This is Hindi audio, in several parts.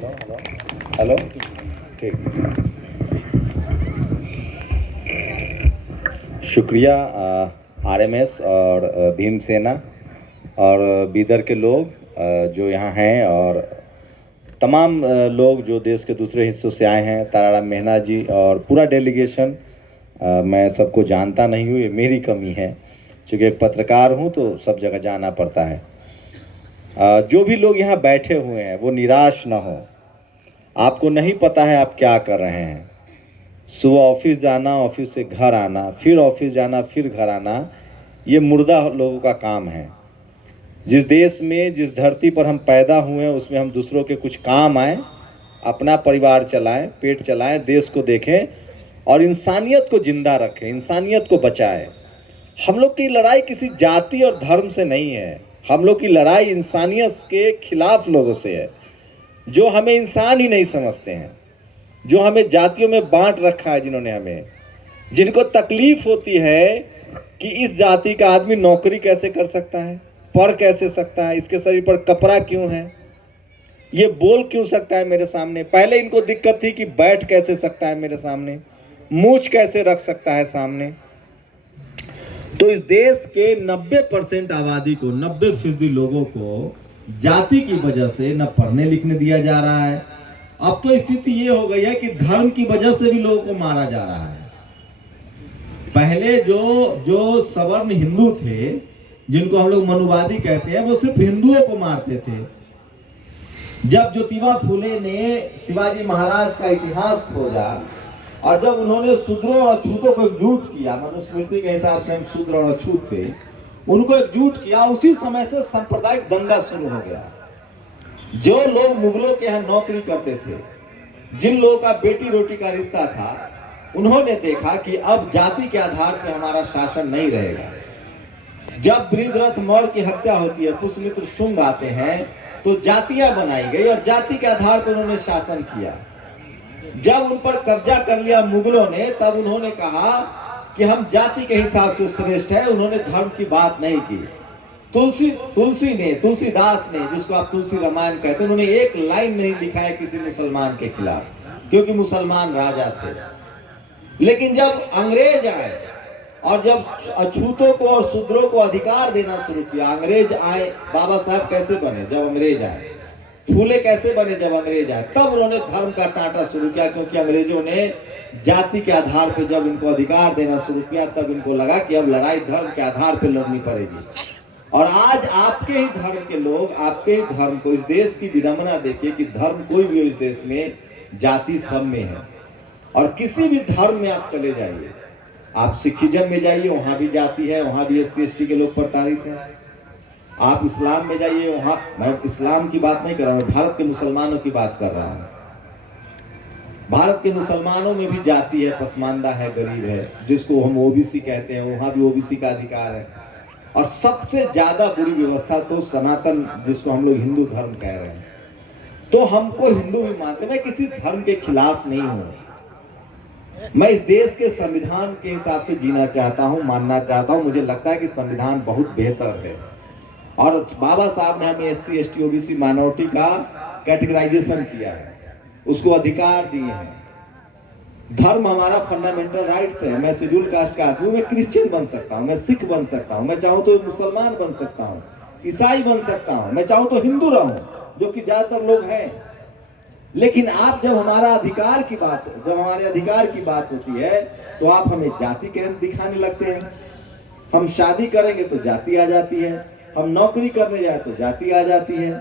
हेलो ठीक। शुक्रिया आरएमएस और भीमसेना और बीदर के लोग जो यहाँ हैं, और तमाम लोग जो देश के दूसरे हिस्सों से आए हैं, ताराराम मेहना जी और पूरा डेलीगेशन। मैं सबको जानता नहीं हूँ, ये मेरी कमी है, क्योंकि एक पत्रकार हूँ तो सब जगह जाना पड़ता है। जो भी लोग यहाँ बैठे हुए हैं वो निराश ना हो। आपको नहीं पता है आप क्या कर रहे हैं। सुबह ऑफिस जाना, ऑफिस से घर आना, फिर ऑफिस जाना, फिर घर आना, ये मुर्दा लोगों का काम है। जिस देश में, जिस धरती पर हम पैदा हुए हैं, उसमें हम दूसरों के कुछ काम आए, अपना परिवार चलाएं, पेट चलाएं, देश को देखें और इंसानियत को जिंदा रखें, इंसानियत को बचाएं। हम लोग की लड़ाई किसी जाति और धर्म से नहीं है, हम लोग की लड़ाई इंसानियत के खिलाफ लोगों से है, जो हमें इंसान ही नहीं समझते हैं, जो हमें जातियों में बांट रखा है, जिन्होंने हमें, जिनको तकलीफ होती है कि इस जाति का आदमी नौकरी कैसे कर सकता है, पढ़ कैसे सकता है, इसके शरीर पर कपड़ा क्यों है, ये बोल क्यों सकता है मेरे सामने। पहले इनको दिक्कत थी कि बैठ कैसे सकता है मेरे सामने, मूंछ कैसे रख सकता है सामने। तो इस देश के 90% आबादी को, 90% लोगों को जाति की वजह से न पढ़ने लिखने दिया जा रहा है। अब तो स्थिति ये हो गई है कि धर्म की वजह से भी लोगों को मारा जा रहा है। पहले जो सवर्ण हिंदू थे, जिनको हम लोग मनुवादी कहते हैं, वो सिर्फ हिंदुओं को मारते थे। जब ज्योतिबा फुले ने शिवाजी महाराज का इतिहास खोजा और जब उन्होंने शूद्रों और अछूतों को एकजुट किया, मनुस्मृति के हिसाब से हम शूद्र और अछूत थे, उनको एकजुट किया, उसी समय से सांप्रदायिक दंगा शुरू हो गया। जो लोग मुगलों के यहाँ नौकरी करते थे, जिन लोगों का बेटी रोटी का रिश्ता था, उन्होंने देखा कि अब जाति के आधार पर हमारा शासन नहीं रहेगा। जब बृहद्रथ मौर्य की हत्या होती है, पुष्यमित्र शुंग आते हैं, तो जातियां बनाई गई और जाति के आधार पर उन्होंने शासन किया। जब उन पर कब्जा कर लिया मुगलों ने, तब उन्होंने कहा कि हम जाति के हिसाब से श्रेष्ठ है। उन्होंने धर्म की बात नहीं की। तुलसीदास ने, जिसको आप तुलसी रामायण कहते हैं, उन्होंने एक लाइन नहीं लिखा है किसी मुसलमान के खिलाफ, क्योंकि मुसलमान राजा थे। लेकिन जब अंग्रेज आए और जब अछूतों को और शूद्रों को अधिकार देना शुरू किया, अंग्रेज आए, बाबा साहब कैसे बने जब अंग्रेज आए, फूले कैसे बने जब अंग्रेज आए, तब उन्होंने धर्म का टांटा शुरू किया। क्योंकि अंग्रेजों ने जाति के आधार पर जब इनको अधिकार देना शुरू किया, तब इनको लगा कि अब लड़ाई धर्म के आधार पर लड़नी पड़ेगी। और आज आपके ही धर्म के लोग, आपके ही धर्म को, इस देश की विडंबना देखिए कि धर्म कोई भी हो इस देश में, जाति सब में है। और किसी भी धर्म में आप चले जाइए, आप सिखिज्म में जाइए, वहां भी जाति है, वहां भी SC ST के लोग प्रताड़ित हैं। आप इस्लाम में जाइए, वहां, मैं इस्लाम की बात नहीं कर रहा हूं, भारत के मुसलमानों की बात कर रहा हूं। भारत के मुसलमानों में भी जाति है, पसमानदा है, गरीब है, जिसको हम OBC कहते हैं, वहां भी OBC का अधिकार है। और सबसे ज्यादा बुरी व्यवस्था तो सनातन, जिसको हम लोग हिंदू धर्म कह रहे हैं। तो हमको हिंदू भी मानते, मैं किसी धर्म के खिलाफ नहीं हूं। मैं इस देश के संविधान के हिसाब से जीना चाहता हूं, मानना चाहता हूं। मुझे लगता है कि संविधान बहुत बेहतर है और बाबा साहब ने हमें SC ST OBC माइनॉरिटी का कैटेगराइजेशन किया है, उसको अधिकार दिए हैं। धर्म हमारा फंडामेंटल राइट्स है। मैं शेड्यूल कास्ट का आदमी, मैं क्रिश्चियन बन सकता हूं, मैं सिख बन सकता हूं, मैं चाहूं तो मुसलमान बन सकता हूं, ईसाई बन सकता हूं, मैं चाहूं तो हिंदू रहूं, जो कि ज्यादातर लोग हैं। लेकिन आप जब हमारा अधिकार की बात, जब हमारे अधिकार की बात होती है, तो आप हमें जाति के रंग दिखाने लगते हैं। हम शादी करेंगे तो जाति आ जाती है, हम नौकरी करने जाए तो जाति आ जाती है।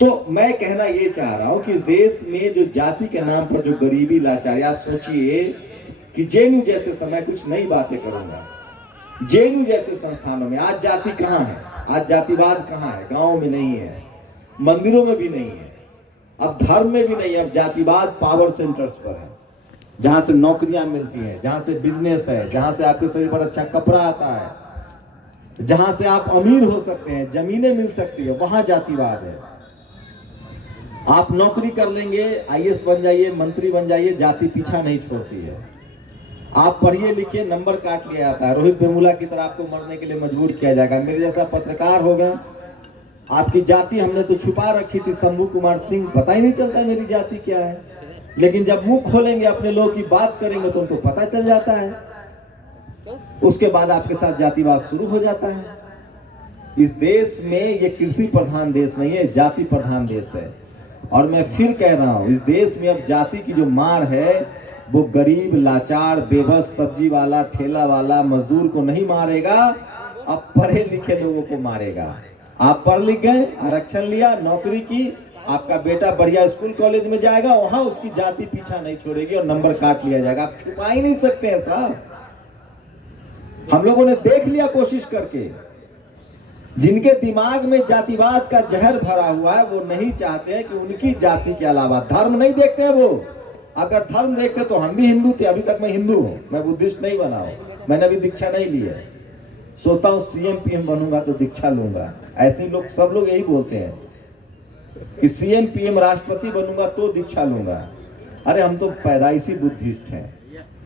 तो मैं कहना ये चाह रहा हूं कि इस देश में जो जाति के नाम पर जो गरीबी, लाचारी, आप सोचिए कि JNU जैसे समय, कुछ नई बातें करूंगा, JNU जैसे संस्थानों में आज जाति कहां है, आज जातिवाद कहां है? गांव में नहीं है, मंदिरों में भी नहीं है, अब धर्म में भी नहीं है। अब जातिवाद पावर सेंटर्स पर है, जहां से नौकरियां मिलती हैं, जहां से बिजनेस है, जहां से आपके शरीर पर अच्छा कपड़ा आता है, जहां से आप अमीर हो सकते हैं, जमीनें मिल सकती है, वहां जातिवाद है। आप नौकरी कर लेंगे, IAS बन जाइए, मंत्री बन जाइए, जाति पीछा नहीं छोड़ती है। आप पढ़िए लिखिए, नंबर काट लिया जाता है, रोहित वेमुला की तरह आपको मरने के लिए मजबूर किया जाएगा। मेरे जैसा पत्रकार होगा, आपकी जाति हमने तो छुपा रखी थी, शंभू कुमार सिंह, पता ही नहीं चलता मेरी जाति क्या है। लेकिन जब मुंह खोलेंगे, अपने लोग की बात करेंगे तो उनको पता चल जाता है। उसके बाद आपके साथ जातिवाद शुरू हो जाता है। इस देश में ये कृषि प्रधान देश नहीं है, जाति प्रधान देश है। और मैं फिर कह रहा हूं, इस देश में अब जाति की जो मार है वो गरीब, लाचार, बेबस, सब्जी वाला, ठेला वाला, मजदूर को नहीं मारेगा, अब पढ़े लिखे लोगों को मारेगा। आप पढ़ लिख गए, आरक्षण लिया, नौकरी की, आपका बेटा बढ़िया स्कूल कॉलेज में जाएगा, वहां उसकी जाति पीछा नहीं छोड़ेगी और नंबर काट लिया जाएगा। आप छुपा ही नहीं सकते हैं साहब। हम लोगों ने देख लिया कोशिश करके। जिनके दिमाग में जातिवाद का जहर भरा हुआ है, वो नहीं चाहते हैं कि उनकी जाति के अलावा, धर्म नहीं देखते हैं वो। अगर धर्म देखते तो हम भी हिंदू थे। अभी तक मैं हिंदू हूं, मैं बुद्धिस्ट नहीं बना हूं, मैंने अभी दीक्षा नहीं ली है। सोचता हूं सीएम पीएम बनूंगा तो दीक्षा लूंगा। ऐसे लोग, सब लोग यही बोलते हैं कि सीएम पीएम राष्ट्रपति बनूंगा तो दीक्षा लूंगा। अरे हम तो पैदाइशी बुद्धिस्ट हैं,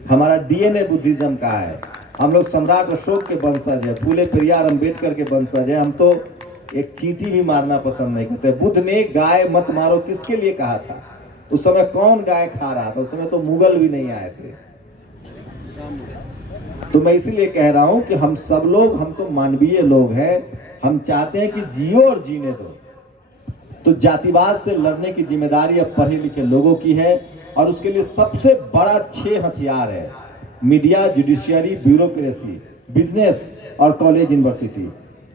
हमारा डीएनए बुद्धिज्म का है। हम लोग सम्राट अशोक के वंशज है, फूले पेरियार अम्बेडकर के वंशज है। हम तो एक चींटी भी मारना पसंद नहीं करते। बुद्ध ने गाय मत मारो किसके लिए कहा था? उस समय कौन गाय खा रहा था? उस समय तो मुगल भी नहीं आए थे। तो मैं इसीलिए कह रहा हूं कि हम सब लोग, हम तो मानवीय लोग हैं। हम चाहते हैं कि जियो और जीने दो। तो जातिवाद से लड़ने की जिम्मेदारी अब पढ़े लिखे लोगों की है। और उसके लिए सबसे बड़ा 6 हथियार है: मीडिया, जुडिशियरी, ब्यूरोक्रेसी, बिजनेस और कॉलेज, यूनिवर्सिटी।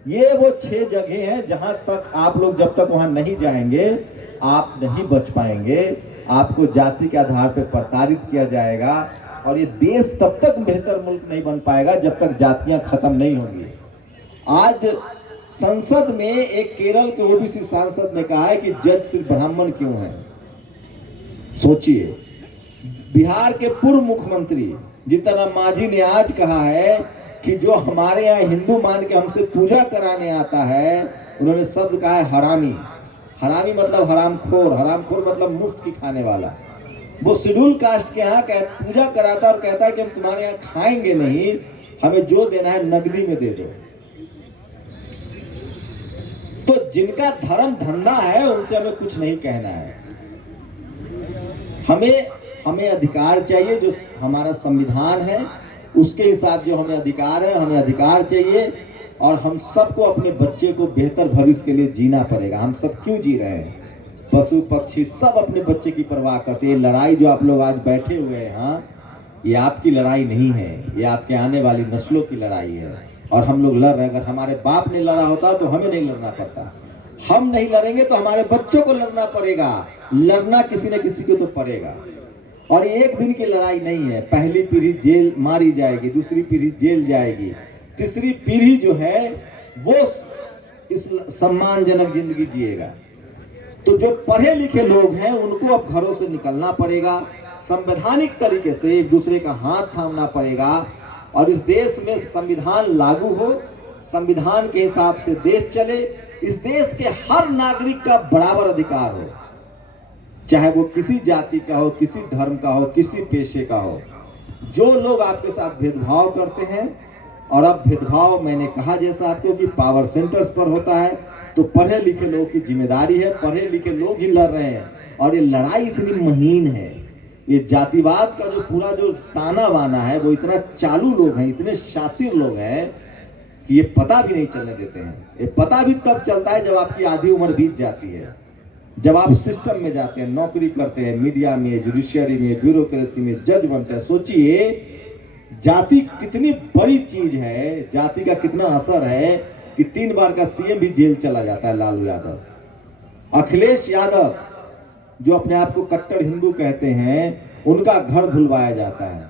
ये वो 6 जगह हैं जहां तक आप लोग, जब तक वहां नहीं जाएंगे, आप नहीं बच पाएंगे। आपको जाति के आधार पर प्रताड़ित किया जाएगा। और ये देश तब तक बेहतर मुल्क नहीं बन पाएगा जब तक जातियां खत्म नहीं होंगी। आज संसद में एक केरल के ओबीसी सांसद ने कहा है कि जज सिर्फ ब्राह्मण क्यों है। सोचिए, बिहार के पूर्व मुख्यमंत्री जीतन मांझी ने आज कहा है कि जो हमारे यहाँ हिंदू मान के हमसे पूजा कराने आता है, उन्होंने शब्द कहा है हरामी। हरामी मतलब हरामखोर, हरामखोर मतलब मुफ्त की खाने वाला। वो शेड्यूल कास्ट के यहाँ पूजा कराता और कहता है कि हम तुम्हारे यहाँ खाएंगे नहीं, हमें जो देना है नकदी में दे दो। तो जिनका धर्म धंधा है उनसे हमें कुछ नहीं कहना है। हमें अधिकार चाहिए, जो हमारा संविधान है उसके हिसाब जो हमें अधिकार है, हमें अधिकार चाहिए। और हम सबको अपने बच्चे को बेहतर भविष्य के लिए जीना पड़ेगा। हम सब क्यों जी रहे हैं? पशु पक्षी सब अपने बच्चे की परवाह करते हैं। लड़ाई जो आप लोग आज बैठे हुए हैं, हाँ, ये आपकी लड़ाई नहीं है, ये आपके आने वाली नस्लों की लड़ाई है। और हम लोग लड़ रहे हैं। अगर हमारे बाप ने लड़ा होता तो हमें नहीं लड़ना पड़ता। हम नहीं लड़ेंगे तो हमारे बच्चों को लड़ना पड़ेगा। लड़ना किसी न किसी को तो पड़ेगा। और एक दिन की लड़ाई नहीं है। पहली पीढ़ी जेल मारी जाएगी, दूसरी पीढ़ी जेल जाएगी, तीसरी पीढ़ी जो है वो इस सम्मानजनक जिंदगी जिएगा। तो जो पढ़े लिखे लोग हैं उनको अब घरों से निकलना पड़ेगा, संवैधानिक तरीके से एक दूसरे का हाथ थामना पड़ेगा। और इस देश में संविधान लागू हो, संविधान के हिसाब से देश चले। इस देश के हर नागरिक का बराबर अधिकार हो, चाहे वो किसी जाति का हो, किसी धर्म का हो, किसी पेशे का हो। जो लोग आपके साथ भेदभाव करते हैं, और अब भेदभाव मैंने कहा जैसा आपको कि पावर सेंटर्स पर होता है, तो पढ़े लिखे लोगों की जिम्मेदारी है। पढ़े लिखे लोग ही लड़ रहे हैं। और ये लड़ाई इतनी महीन है, ये जातिवाद का जो पूरा जो ताना बाना है वो इतना चालू लोग हैं, इतने शातिर लोग हैं कि ये पता भी नहीं चलने देते हैं। ये पता भी तब चलता है जब आपकी आधी उम्र बीत जाती है, जब आप सिस्टम में जाते हैं, नौकरी करते हैं, मीडिया में, जुडिशियरी में, ब्यूरोक्रेसी में जज बनते हैं। सोचिए जाति कितनी बड़ी चीज है, जाति का कितना असर है कि 3 बार का सीएम भी जेल चला जाता है। लालू यादव, अखिलेश यादव जो अपने आप को कट्टर हिंदू कहते हैं, उनका घर धुलवाया जाता है।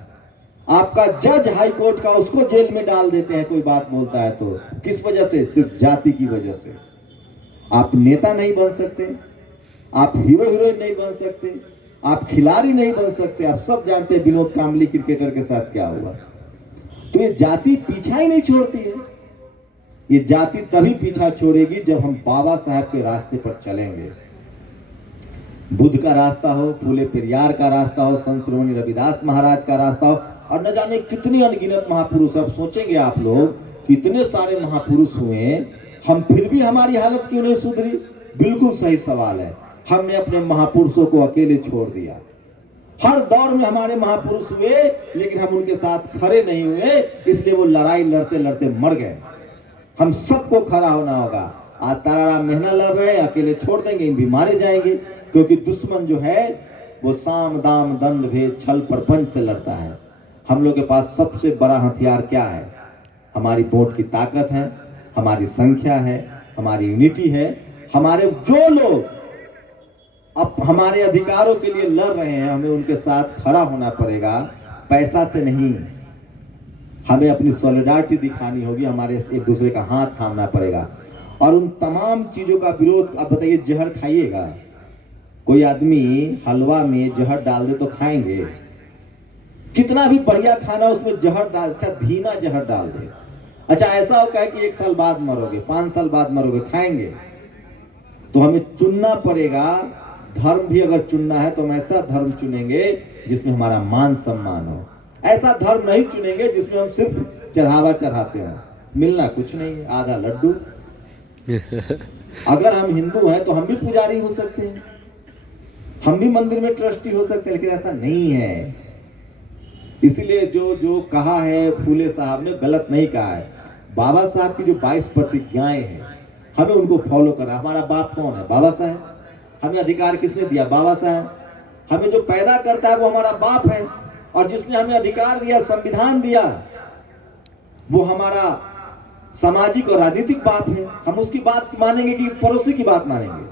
आपका जज हाई कोर्ट का, उसको जेल में डाल देते हैं कोई बात बोलता है तो। किस वजह से? सिर्फ जाति की वजह से। आप नेता नहीं बन सकते, आप हीरो हीरोइन नहीं बन सकते, आप खिलाड़ी नहीं बन सकते। आप सब जानते हैं विनोद कांबली क्रिकेटर के साथ क्या हुआ। तो ये जाति पीछा ही नहीं छोड़ती है। ये जाति तभी पीछा छोड़ेगी जब हम बाबा साहब के रास्ते पर चलेंगे। बुद्ध का रास्ता हो, फूले पेरियार का रास्ता हो, संत श्रोमणी रविदास महाराज का रास्ता हो, और न जाने कितने अनगिनत महापुरुष। अब सोचेंगे आप लोग, कितने सारे महापुरुष हुए हम फिर भी हमारी हालत क्यों नहीं सुधरी? बिल्कुल सही सवाल है। हमने अपने महापुरुषों को अकेले छोड़ दिया। हर दौर में हमारे महापुरुष हुए, लेकिन हम उनके साथ खड़े नहीं हुए, इसलिए वो लड़ाई लड़ते लड़ते मर गए। हम सबको खड़ा होना होगा। आज ताराराम मेहना लड़ रहे हैं, अकेले छोड़ देंगे, इन भी मारे जाएंगे, क्योंकि दुश्मन जो है वो साम दाम दंड भेद छल प्रपंच से लड़ता है। हम लोग के पास सबसे बड़ा हथियार क्या है? हमारी वोट की ताकत है, हमारी संख्या है, हमारी यूनिटी है। हमारे जो लोग अब हमारे अधिकारों के लिए लड़ रहे हैं, हमें उनके साथ खड़ा होना पड़ेगा, पैसा से नहीं। हमें अपनी सॉलिडारिटी दिखानी होगी, हमारे एक दूसरे का हाथ थामना पड़ेगा और उन तमाम चीजों का विरोध। अब बताइए, जहर खाइएगा? कोई आदमी हलवा में जहर डाल दे तो खाएंगे? कितना भी बढ़िया खाना उसमें जहर डाल, अच्छा धीमा जहर डाल दे, अच्छा ऐसा होगा कि 1 साल बाद मरोगे, 5 साल बाद मरोगे, खाएंगे? तो हमें चुनना पड़ेगा। धर्म भी अगर चुनना है तो हम ऐसा धर्म चुनेंगे जिसमें हमारा मान सम्मान हो। ऐसा धर्म नहीं चुनेंगे जिसमें हम सिर्फ चढ़ावा चढ़ाते हैं, मिलना कुछ नहीं है, आधा लड्डू। अगर हम हिंदू हैं तो हम भी पुजारी हो सकते हैं, हम भी मंदिर में ट्रस्टी हो सकते हैं, लेकिन ऐसा नहीं है। इसलिए जो कहा है फूले साहब ने, गलत नहीं कहा है। बाबा साहब की जो 22 प्रतिज्ञाएं हैं, हमें उनको फॉलो करना। हमारा बाप कौन है? बाबा साहब। हमें अधिकार किसने दिया? बाबा साहब। हमें जो पैदा करता है वो हमारा बाप है, और जिसने हमें अधिकार दिया, संविधान दिया, वो हमारा सामाजिक और राजनीतिक बाप है। हम उसकी बात मानेंगे कि पड़ोसी की बात मानेंगे?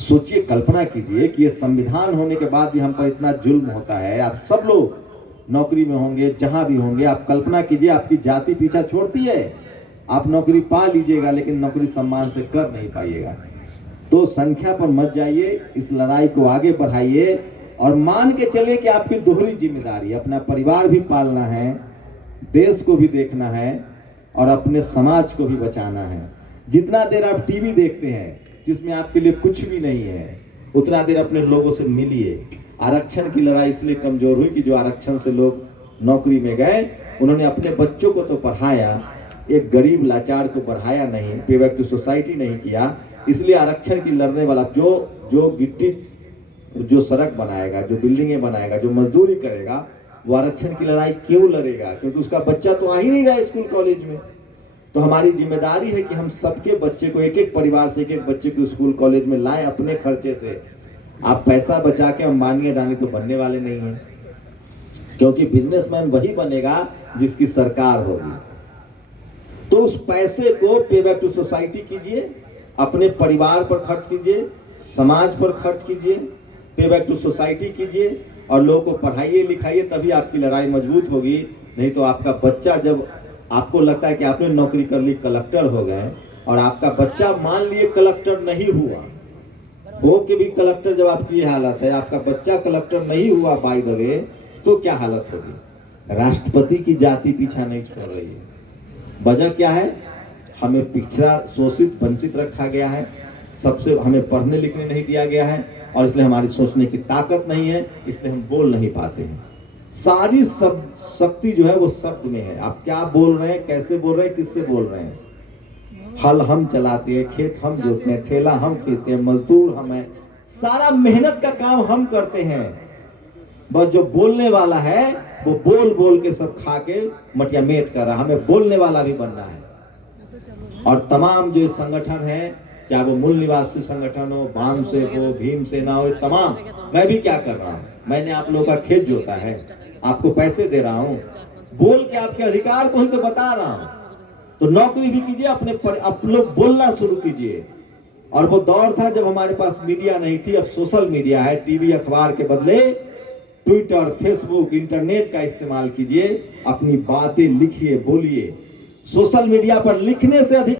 सोचिए, कल्पना कीजिए कि ये संविधान होने के बाद भी हम पर इतना जुल्म होता है। आप सब लोग नौकरी में होंगे, जहां भी होंगे, आप कल्पना कीजिए, आपकी जाति पीछा छोड़ती है। आप नौकरी पा लीजिएगा, लेकिन नौकरी सम्मान से कर नहीं पाइएगा। तो संख्या पर मत जाइए, इस लड़ाई को आगे बढ़ाइए और मान के चलिए कि आपकी दोहरी जिम्मेदारी, अपना परिवार भी पालना है, देश को भी देखना है और अपने समाज को भी बचाना है। जितना देर आप टीवी देखते हैं जिसमें आपके लिए कुछ भी नहीं है, उतना देर अपने लोगों से मिलिए। आरक्षण की लड़ाई इसलिए कमजोर हुई कि जो आरक्षण से लोग नौकरी में गए, उन्होंने अपने बच्चों को तो पढ़ाया, एक गरीब लाचार को बढ़ाया नहीं, पे बैक टू सोसाइटी नहीं किया। इसलिए आरक्षण की लड़ने वाला जो गिट्टी, जो सड़क बनाएगा, जो बिल्डिंगें बनाएगा, जो मजदूरी करेगा, वो आरक्षण की लड़ाई क्यों लड़ेगा? क्योंकि उसका बच्चा तो आ ही नहीं रहा स्कूल कॉलेज में। तो हमारी जिम्मेदारी है कि हम सबके बच्चे को, एक एक परिवार से एक एक बच्चे को स्कूल कॉलेज में लाएं अपने खर्चे से। आप पैसा बचा के अंबानी अडानी तो बनने वाले नहीं हैं, क्योंकि बिजनेसमैन वही बनेगा जिसकी सरकार होगी। तो उस पैसे को पे बैक टू सोसाइटी कीजिए, अपने परिवार पर खर्च कीजिए, समाज पर खर्च कीजिए, पे बैक टू सोसाइटी कीजिए और लोगों को पढ़ाइए लिखाइए, तभी आपकी लड़ाई मजबूत होगी। नहीं तो आपका बच्चा, जब आपको लगता है कि आपने नौकरी कर ली, कलेक्टर हो गए, और आपका बच्चा मान लिए कलेक्टर नहीं हुआ, हो के भी कलेक्टर, जब आपकी ये हालत है, आपका बच्चा कलेक्टर नहीं हुआ बाय द वे, तो क्या हालत होगी? राष्ट्रपति की जाति पीछा नहीं छोड़ रही है। वजह क्या है? हमें पिछड़ा, शोषित, वंचित रखा गया है, सबसे हमें पढ़ने लिखने नहीं दिया गया है, और इसलिए हमारी सोचने की ताकत नहीं है, इसलिए हम बोल नहीं पाते हैं। सारी शक्ति जो है वो शब्द में है। आप क्या बोल रहे हैं, कैसे बोल रहे हैं, किससे बोल रहे हैं? हल हम चलाते हैं, खेत हम जोतते हैं, ठेला हम खींचते हैं, मजदूर हम हैं, सारा मेहनत का काम हम करते हैं। बस जो बोलने वाला है वो बोल बोल के सब खा के मटिया मेट कर रहा। हमें बोलने वाला भी बनना है। और तमाम जो संगठन है, चाहे वो मूल निवासी संगठन हो, वामसेप हो, भीम सेना हो, तमाम, मैं भी क्या कर रहा हूँ, मैंने आप लोगों का खेत जोता है, आपको पैसे दे रहा हूँ, बोल के आपके अधिकार को ही तो बता रहा हूँ। तो नौकरी भी कीजिए, आप लोग बोलना शुरू कीजिए। और वो दौर था जब हमारे पास मीडिया नहीं थी, अब सोशल मीडिया है। टीवी अखबार के बदले ट्विटर, फेसबुक, इंटरनेट का इस्तेमाल कीजिए, अपनी बातें लिखिए, बोलिए। सोशल मीडिया पर लिखने से अधिक